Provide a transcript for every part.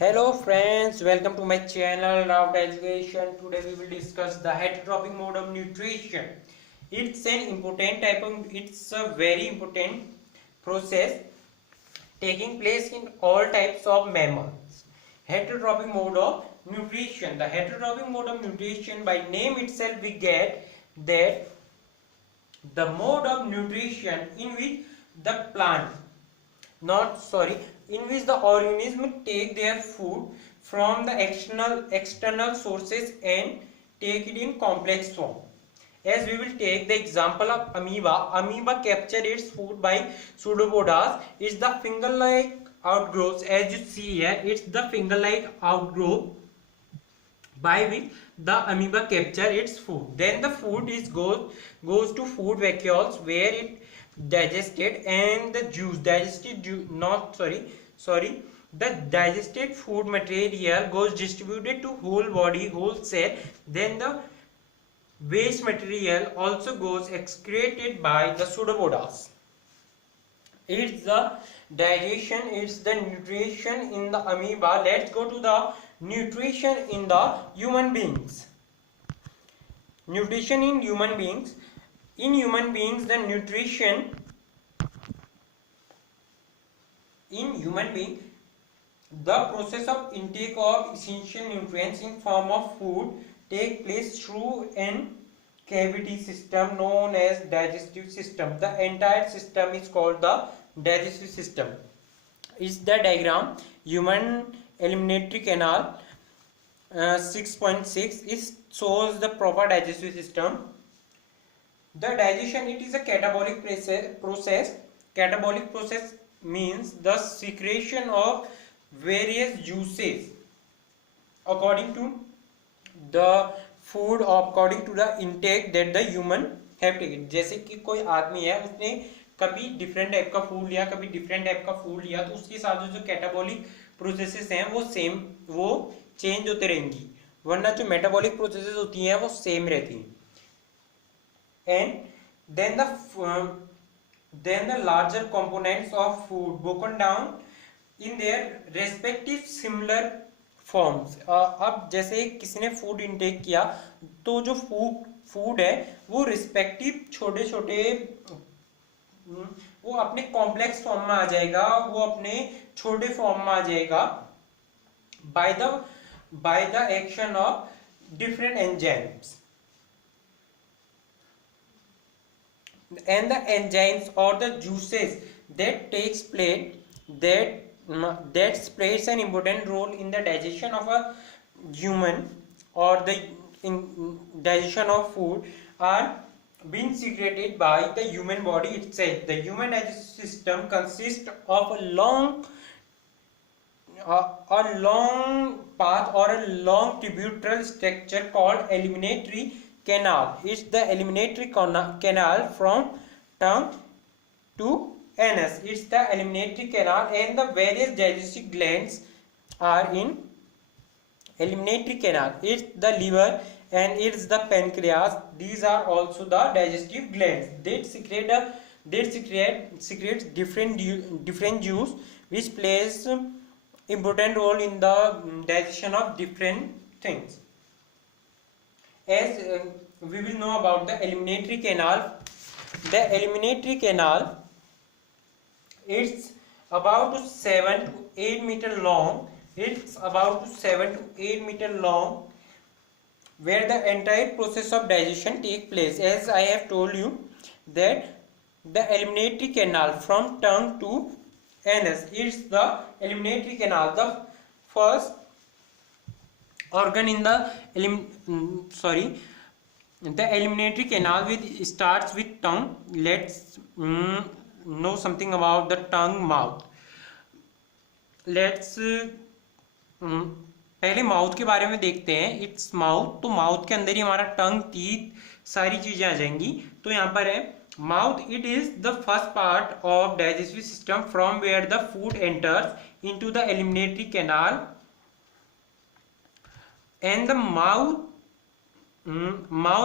Hello friends, welcome to my channel Raut Education. Today we will discuss the heterotropic mode of nutrition. It's a very important process taking place in all types of mammals. Heterotropic mode of nutrition. The heterotropic mode of nutrition, by name itself we get that the mode of nutrition in which the plant not sorry in which the organism take their food from the external sources and take it in complex form. As we will take the example of amoeba capture its food by pseudopods. It's the finger like outgrowths. As you see here, it's the finger like outgrowth by which the amoeba capture its food. Then the food goes to food vacuoles where it digested, and the the digested food material goes distributed to whole body, whole cell. Then the waste material also goes excreted by the pseudopods. It's the digestion, it's the nutrition in the amoeba. Let's go to the nutrition in the human beings. Nutrition in human beings. In human beings, the nutrition in human being, the process of intake of essential nutrients in form of food take place through an cavity system known as digestive system. The entire system is called the digestive system. Is the diagram. Human eliminatory canal 6.6 is shows the proper digestive system. The digestion, it is a catabolic process. Catabolic process means the secretion of various juices according to the food, according to the intake that the human have taken. जैसे कि कोई आदमी है, उसने कभी different type का food लिया, कभी डिफरेंट टाइप का फूड लिया, तो उसके साथ जो कैटाबॉलिक प्रोसेसेस हैं वो चेंज होते रहेंगी, वरना जो मेटाबॉलिक प्रोसेसेस होती हैं वो सेम रहती हैं. And then the larger components of food broken down in their respective similar forms. अब जैसे किसी ने फूड इनटेक किया, तो जो फूड है वो रिस्पेक्टिव छोटे छोटे वो अपने कॉम्प्लेक्स फॉर्म में आ जाएगा, वो अपने छोटे फॉर्म में आ जाएगा by the action of different enzymes. And the enzymes or the juices that plays an important role in the digestion of a human or the digestion of food are being secreted by the human body itself. The human digestive system consists of a long path or a long tubular structure called eliminatory canal. It's the eliminatory canal from tongue to anus. It's the eliminatory canal, and the various digestive glands are in eliminatory canal. It's the liver and it's the pancreas. These are also the digestive glands. They secrete different juice which plays important role in the digestion of different things. As we will know about the eliminatory canal. The eliminatory canal, it's about 7 to 8 meter long. It's about 7 to 8 meter long, where the entire process of digestion take place. As I have told you that the eliminatory canal from tongue to anus, it's the eliminatory canal. The first organ in the eliminatory canal starts with tongue. Let's know something about the tongue, mouth. Let's पहले mouth के बारे में देखते हैं. Its mouth. तो mouth के अंदर ही हमारा टंग, टीथ, सारी चीजें आ जाएंगी. तो यहाँ पर है mouth. It is the first part of digestive system from where the food enters into the alimentary canal. And the mouth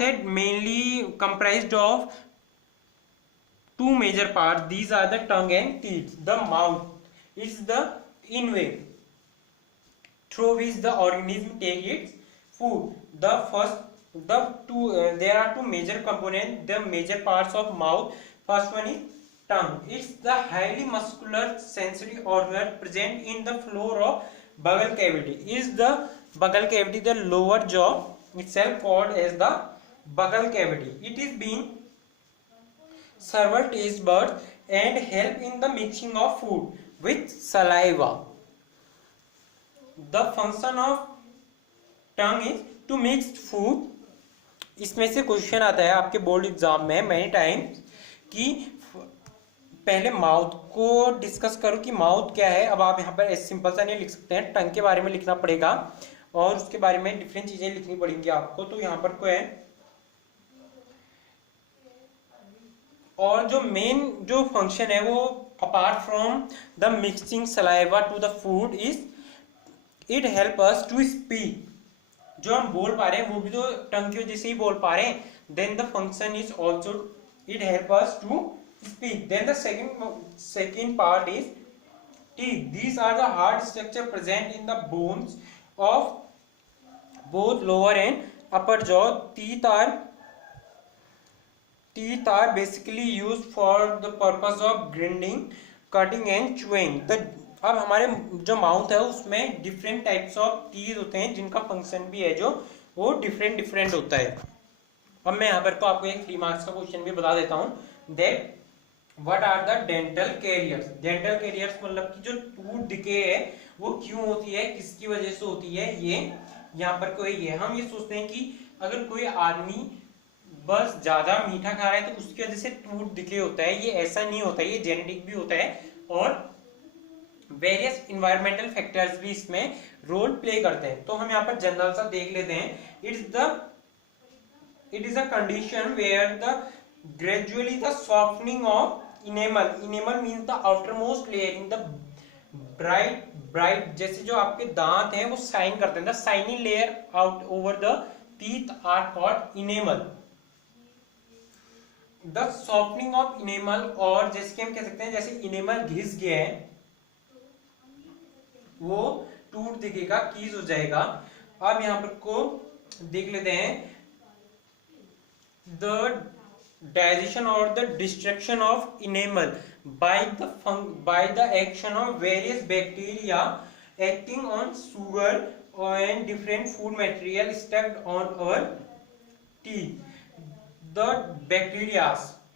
had mainly comprised of two major parts. These are the tongue and teeth. The mouth is the inway. through which the organism take its food. There are two major components, the major parts of mouth. First one is tongue. It's the highly muscular sensory organ present in the floor of buccal cavity. Is the buccal cavity, the lower jaw itself called as the buccal cavity. It is being several taste buds and help in the mixing of food with saliva. The function of tongue is to mix food. इसमें से question आता है आपके board exam में many times कि पहले mouth को discuss करो कि माउथ क्या है. अब आप यहाँ पर ऐसे सिंपल सा नहीं लिख सकते हैं, टंग के बारे में लिखना पड़ेगा और उसके बारे में डिफरेंट चीजें लिखनी पड़ेंगी आपको. तो यहाँ पर कोई है और जो मेन जो फंक्शन है वो apart from the mixing saliva to the food is it help us to speak. जो हम बोल पा रहे हैं वो भी तो टंग की वजह से ही बोल पा रहे हैं. Then the function is also it help us to speak. Then the second part is teeth. These are the hard structure present in the bones of both lower and upper jaw. Teeth are basically used for the purpose of grinding, cutting and chewing. अब हमारे जो mouth है उसमें different types of teeth होते हैं जिनका function भी है जो वो डिफरेंट होता है. अब मैं यहाँ पर तो आपको एक 3 मार्क्स का क्वेश्चन भी बता देता हूँ. That what are the dental caries. Dental caries मतलब कि जो टूथ डिके है वो क्यों होती है, किसकी वजह से होती है, ये यहाँ पर कोई है. हम ये सोचते हैं कि अगर कोई आदमी बस ज्यादा मीठा खा रहा है तो उसकी वजह से टूथ डिके होता है. ये ऐसा नहीं होता है, ये जेनेटिक भी होता है और वेरियस इन्वायरमेंटल फैक्टर्स भी इसमें रोल प्ले करते हैं. तो हम यहाँ पर जनरल सा देख लेते हैं. It is a condition where the gradually the softening of enamel. Enamel means the outer most layer in the bright जैसे जो आपके दांत हैं वो साइन करते हैं. The shiny layer out over the teeth are called enamel. The softening of enamel, और जैसे कि हम कह सकते हैं जैसे इनेमल घिस गया है वो टूट दिखेगा, कीज हो जाएगा. अब यहां पर को देख लेते हैं. द डाइजेशन और the destruction of enamel by the action of various bacteria acting on sugar and different food material स्टक्ड on our teeth. The bacteria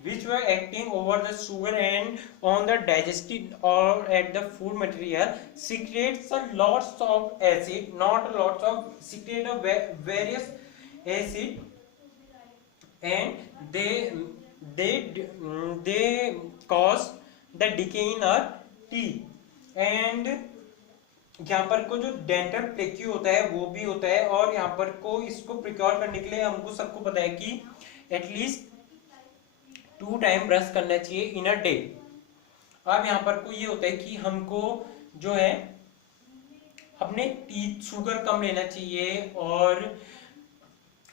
which were acting over the sugar and on the digestive or at the food material secretes a lots of acid, not a lots of secrete of various acid, and they cause the decay in our teeth. and यहाँ पर को जो dental प्लेक्यू होता है वो भी होता है. और यहाँ पर को इसको प्रिक्योर करने के लिए हमको सबको पता है कि एटलीस्ट 2 टाइम ब्रश करना चाहिए इन अ डे. अब यहाँ पर को ये होता है कि हमको जो है अपने टीथ शुगर कम लेना चाहिए और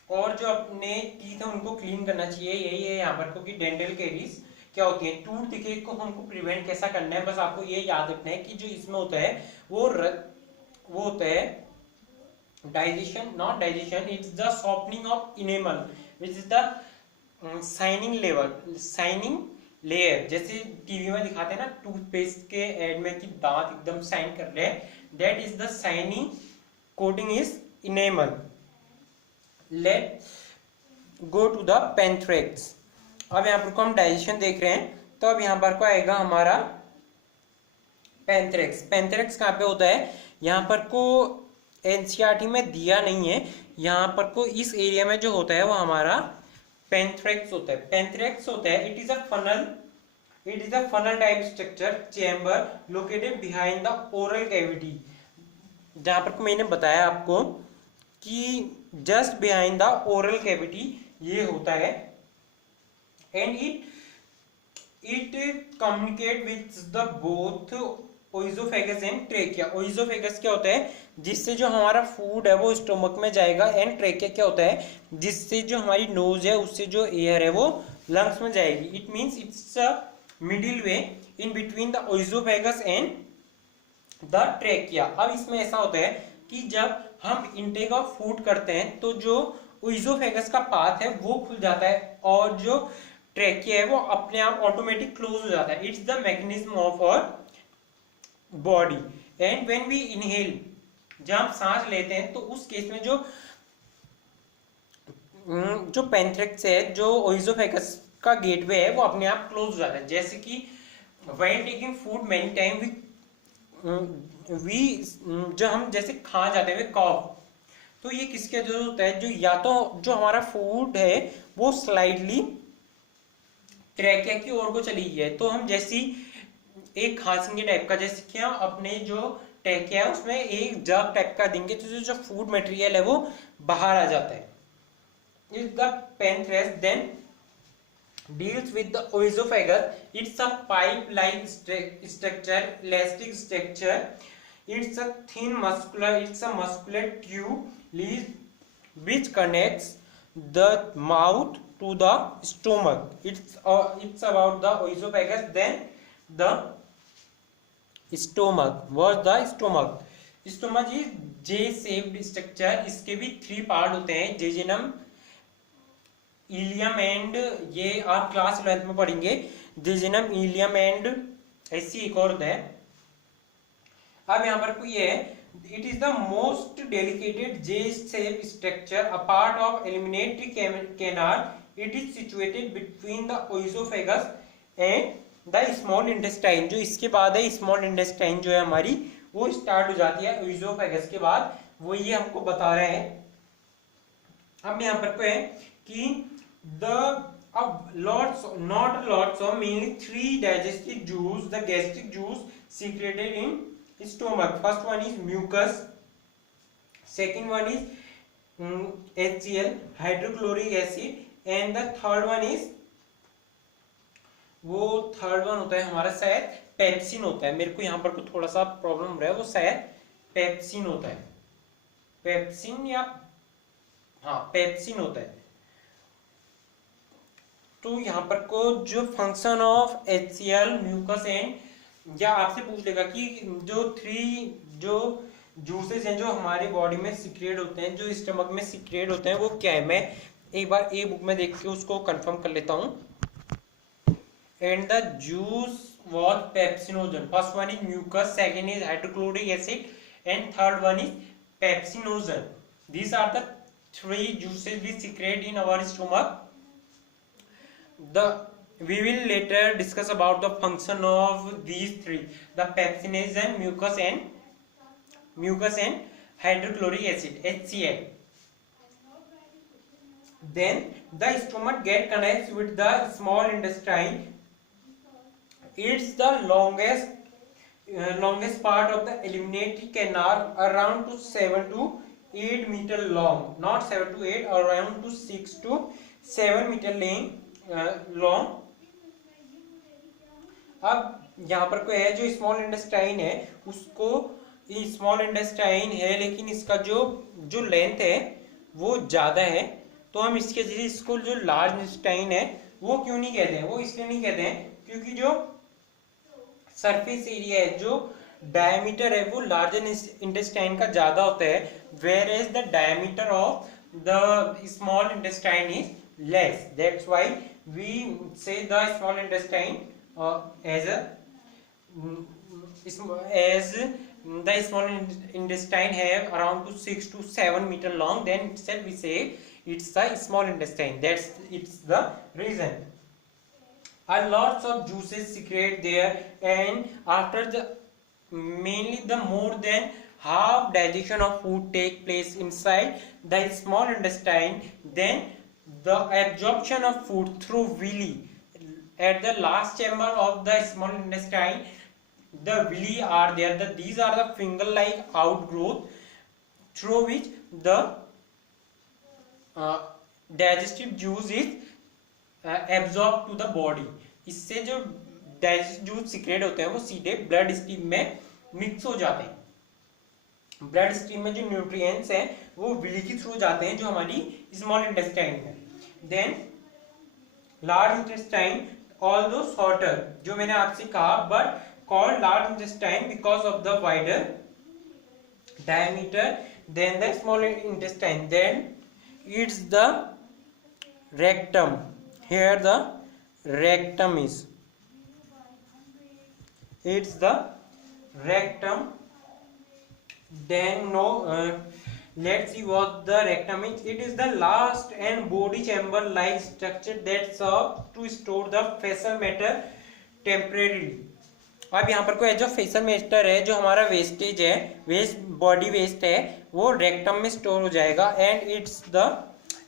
जो अपने टीथ है उनको क्लीन करना चाहिए. यही है यहाँ पर को कि डेंटल कैरीज क्या होती है. टूथ डिके को हमको प्रिवेंट कैसा करना है, बस आपको ये याद रखना है कि जो इसमें होता है वो होता है digestion, not digestion. It's the softening of enamel which is the signing layer. जैसे टीवी में दिखाते हैं ना टूथपेस्ट के एड में कि दांत एकदम साइन कर रहे हैं, that is the signing coating is enamel. Let go to the pharynx. अब यहाँ पर को हम डाइजेशन देख रहे हैं तो अब यहाँ पर को आएगा हमारा पैंथ्रेक्स. पैंथ्रेक्स कहाँ पे होता है, यहाँ पर को एनसीईआरटी में दिया नहीं है. यहाँ पर को इस एरिया में जो होता है वो हमारा पैंथ्रेक्स होता है. पैंथ्रेक्स होता है it is a funnel type structure chamber located behind the oral cavity. जहाँ पर मैंने बताया आपको कि just behind the oral cavity ये होता है. And it communicate with the both oesophagus and trachea. Oesophagus क्या होता है, जिससे जो हमारा फूड है वो स्टोमक में जाएगा. एंड ट्रेकिया क्या होता है, जिससे जो हमारी नोज है उससे जो एयर है वो लंग्स में जाएगी. It means it's a middle way in between the oesophagus and the trachea. अब इसमें ऐसा होता है कि जब हम इनटेक ऑफ फूड करते हैं तो जो ओइजोफेगस का पाथ है वो खुल जाता है और जो ट्रेकिया है वो अपने आप ऑटोमेटिक क्लोज हो जाता है. It's the mechanism of our body. And when we inhale, जब हम सांस लेते हैं तो उस केस में जो पैंथ्रेक्स है, जो ओइजोफेगस का गेटवे है वो अपने आप क्लोज हो जाता है. जैसे कि while taking food many time we जो हम जैसे खा जाते हैं कॉफ, तो ये किसके वजह से होता है, जो या तो जो हमारा फूड है वो स्लाइडली ट्रैकिया की ओर को चली गई है, तो हम जैसी एक खांसने टाइप का, जैसे कि हम अपने जो ट्रैकिया है उसमें एक जग टाइप का देंगे तो जो फूड मटेरियल है वो बाहर आ जाता है. Is the pancreas then deals with the oesophagus. It's a pipe-like structure, elastic structure. It's a muscular tube lead which connects the mouth to the stomach. It's about the oesophagus. Then the stomach. What's the stomach? Stomach is J-shaped structure. इसके भी 3 part होते हैं, जेजिनम, ilium and, ये आप class 11th में पढ़ेंगे, जेजिनम, ilium and ऐसी एक और है. अब यहाँ पर कोई है, it is the most delicated J shape structure a part of alimentary canal. It is situated between the oesophagus and the small intestine. जो इसके बाद है स्मॉल इंटेस्टाइन जो है हमारी वो स्टार्ट हो जाती है ओइसोफेगस के बाद, वो ये हमको बता रहे हैं. अब यहाँ पर कोई है कि lots of mainly 3 digestive juice, the gastric juice secreted in stomach. First one is mucus, second one is HCl, hydrochloric acid, and the third one is, वो थर्ड वन होता है हमारा शायद पेप्सिन होता है. मेरे को यहाँ पर कुछ थोड़ा सा प्रॉब्लम हो रहा है, वो शायद पेप्सिन होता है, पेप्सिन या हाँ पेप्सिन होता है. तो यहाँ पर को जो function of HCl, mucus and, या आपसे पूछ लेगा कि जो 3 जो जूसेस हैं जो हमारी बॉडी में सिक्रेट होते हैं, जो स्टमक में सिक्रेट होते हैं, वो क्या है. मैं एक बार ए बुक में देख के उसको कंफर्म कर लेता हूँ. And the juice was pepsinogen. First one is mucus, second is hydrochloric acid, and third one is pepsinogen. These are the 3 juices we secrete in our stomach. We will later discuss about the function of these 3, the pepsinogen, mucus and hydrochloric acid, HCl. Then the stomach get connects with the small intestine. It's the longest part of the eliminatory canal, around to 7 to 8 meter long, not 7 to 8, around to 6 to 7 meter long. अब यहाँ पर कोई है जो small intestine है, उसको small intestine है लेकिन इसका जो लेंथ है वो ज्यादा है, तो हम इसके जरिए इसको जो लार्ज इंटेस्टाइन है वो क्यों नहीं कहते हैं. वो इसलिए नहीं कहते हैं क्योंकि जो सरफेस एरिया है, जो डायमीटर है वो लार्जर इंटेस्टाइन का ज्यादा होता है, where as the diameter of the small intestine is less. That's why we say the small intestine as the small intestine have around to 6 to 7 meter long, then itself we say it's the small intestine. It's the reason. And lots of juices secrete there, and after the mainly the more than half digestion of food take place inside the small intestine, then the absorption of food through villi at the last chamber of the small intestine. The villi are there. These are the finger-like outgrowth through which the digestive juice is absorbed to the body. इससे जो digestive juice secrete होते हैं वो सीधे blood stream में mix हो जाते हैं. ब्लड स्ट्रीम में जो न्यूट्रिएंट्स हैं वो विली के थ्रू जाते हैं जो हमारी स्मॉल इंटेस्टाइन में. Then large intestine, although shorter, जो मैंने आपसे कहा, but called large intestine because of the wider diameter than the small intestine. Then it's the rectum. Here the rectum is. It's the rectum. Then let's see what the rectum is. It is the last and body chamber like structure that serves to store the fecal matter temporarily. अब यहाँ पर कोई जो फेसल matter है, जो हमारा wastage है, waste body waste है, वो रेक्टम में स्टोर हो जाएगा. And it's the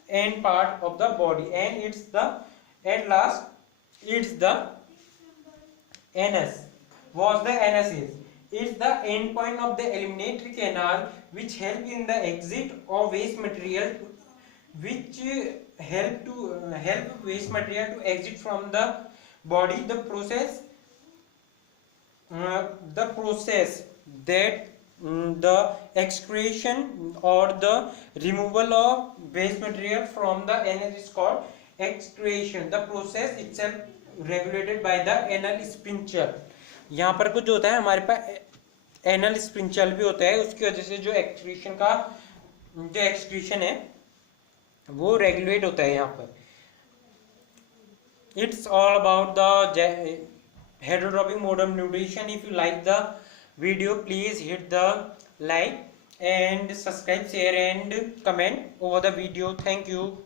end part of the body. And it's the at last it's the anus. What the anus is? It's the end point of the eliminatory canal which help in the exit of waste material, which help waste material to exit from the body. The process that the excretion or the removal of waste material from the anus is called excretion. The process itself regulated by the anal sphincter. यहाँ पर कुछ जो होता है, हमारे पास anal स्प्रिंचल भी होता है, उसकी वजह से जो एक्सक्रीशन है वो रेगुलेट होता है यहाँ पर. It's all about the heterotrophic mode of nutrition. If you like the video please hit the like and subscribe, share and comment over the video. Thank you.